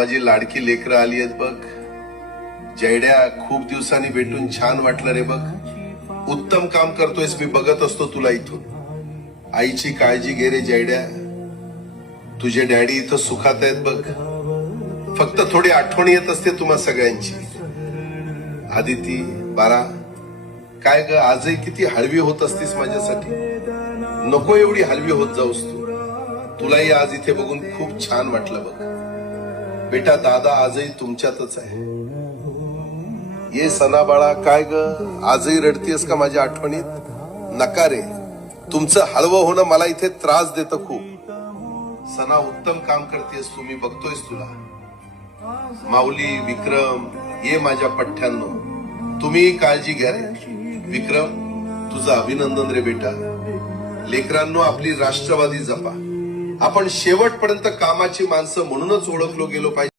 माझी लाडकी लेकरं आली आहेत बघ. जयड्या, खूप दिवसांनी भेटून छान वाटलं रे बघ. उत्तम काम करतोयस, मी बघत असतो तुला इथून. आईची काळजी घे रे जयड्या. तुझे डॅडी इथं सुखात आहेत बघ. फक्त थोडी आठवण येत असते तुम्हा सगळ्यांची. आदिती, बारा, काय ग, आजही किती हळवी होत असतीस माझ्यासाठी. नको एवढी हलवी होत जाऊस तू. तुलाही आज इथे बघून खूप छान वाटलं बघ. बेटा, दादा आजही तुमच्यातच आहे. ये सना बाळा, काय ग, आजही रडतीयस का माझ्या आठवणीत? नका रे, तुमचं हळवं होणं मला इथे त्रास देतं खूप. सना, उत्तम काम करतेस तू, मी बघतोयस तुला. माऊली, विक्रम, ये माझ्या पठ्ठ्यांनो, तुम्ही काळजी घ्या रे. विक्रम, तुझं अभिनंदन रे बेटा. लेकरांनो, आपली राष्ट्रवादी जपा. आपण शेवटपर्यंत कामाची माणसं म्हणूनच ओळखलो गेलो पाहिजे.